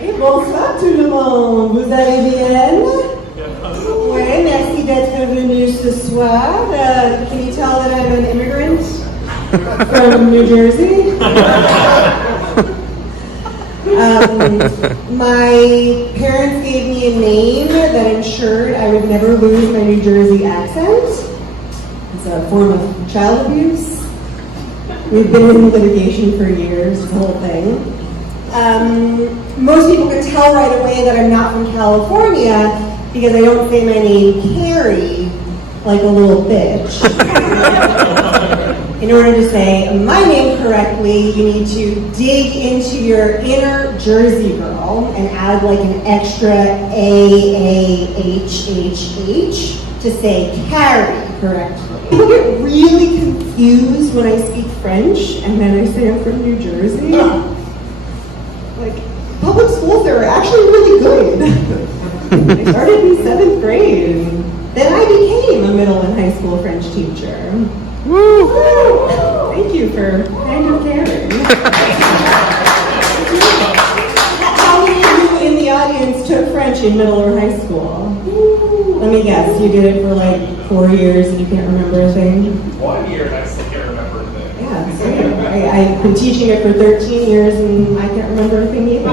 Et bonsoir tout le monde, vous allez bien? Oui, merci d'être venu ce soir. Can you tell that I'm an immigrant from New Jersey? My parents gave me a name that ensured I would never lose my New Jersey accent. It's a form of child abuse. We've been in litigation for years, the whole thing. Most people can tell right away that I'm not from California because I don't say my name Carrie like a little bitch. In order to say my name correctly, you need to dig into your inner Jersey girl and add like an extra A-A-H-H-H to say Carrie correctly. People get really confused when I speak French and then I say I'm from New Jersey. Like, public schools are actually really good. I started in 7th grade. Then I became a middle and high school French teacher. Woo! Thank you for kind of caring. How many of you in the audience took French in middle or high school? Let me guess, you did it for like 4 years and you can't remember a thing? 1 year and I still can't remember a thing. Yeah, same. I've been teaching it for 13 years and I can't remember a thing either.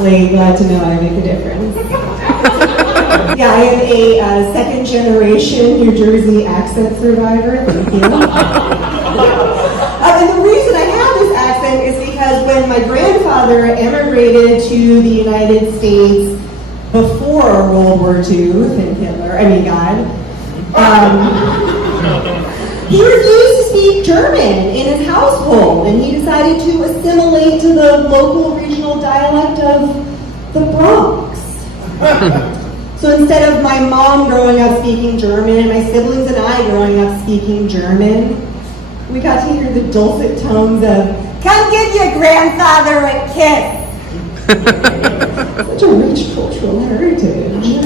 Really glad to know I make a difference. Yeah, I am a second generation New Jersey accent survivor. Thank you. And the reason I have this accent is because when my grandfather emigrated to the United States before World War II, thank Hitler, God, he refused to speak German in his household, and he decided to assimilate to the local regional dialect of the Bronx. So instead of my mom growing up speaking German and my siblings and I growing up speaking German, we got to hear the dulcet tones of, "Come give your grandfather a kiss." Such a rich cultural heritage.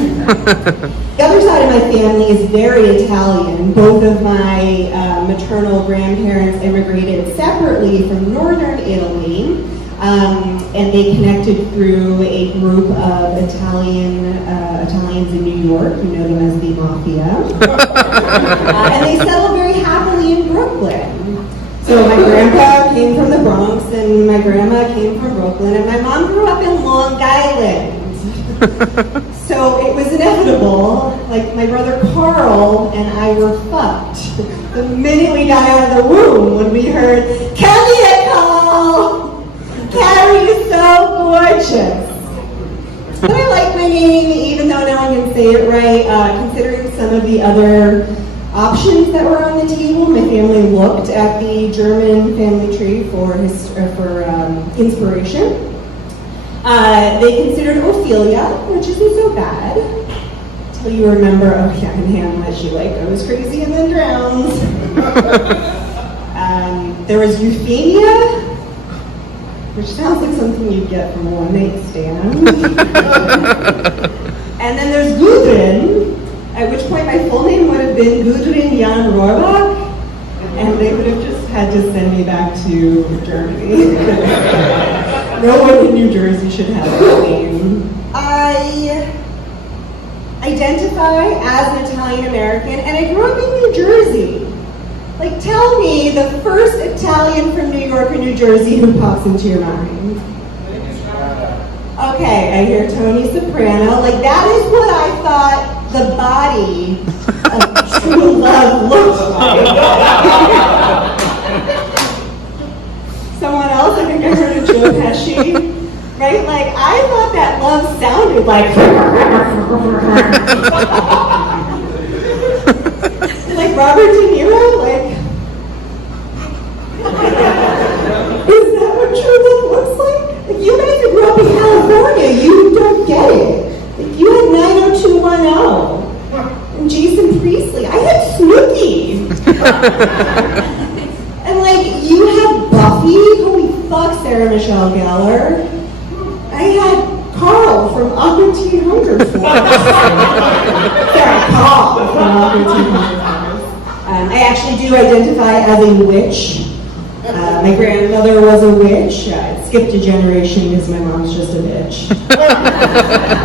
The other side of my family is very Italian. Both of my maternal grandparents immigrated separately from northern Italy. And they connected through a group of Italians in New York, you know them as the Mafia. And they settled very happily in Brooklyn. So my grandpa came from the Bronx and my grandma came from Brooklyn and my mom grew up in Long Island. So it was inevitable, like my brother Carl and I were fucked. The minute we got out of the womb when we heard, "Come here, Carl! Carrie is so gorgeous." But I like my name, even though no one can say it right. Considering some of the other options that were on the table, my family looked at the German family tree for inspiration. They considered Ophelia, which isn't so bad. Until you remember, oh yeah, in Hamlet, she goes crazy and then drowns. There was Euphemia, which sounds like something you'd get from a one-night stand. And then there's Gudrun, at which point my full name would have been Gudrun Jan Rohrbach, and they would have just had to send me back to Germany. No one in New Jersey should have that name. I identify as an Italian American, and I grew up in New Jersey. Like, tell me the first Italian from New York or New Jersey who pops into your mind. Okay, I hear Tony Soprano. Like, that is what I thought the body of true love looks like. Someone else, I think I heard of Joe Pesci. Right? Like, I thought that love sounded like... like Robert De Niro? Like... Is that what true love looks like? Like, you guys who grew up in California, you don't get it. Like, you had 90210 and Jason Priestley. I had Snooki. And like, you had Buffy. Holy fuck, Sarah Michelle Gellar. I had Carl from Aqua Teen Hunger Force. Sorry, Carl from Aqua Teen Hunger Force. I actually do identify as a witch. My grandmother was a witch. It's skipped a generation because my mom's just a bitch.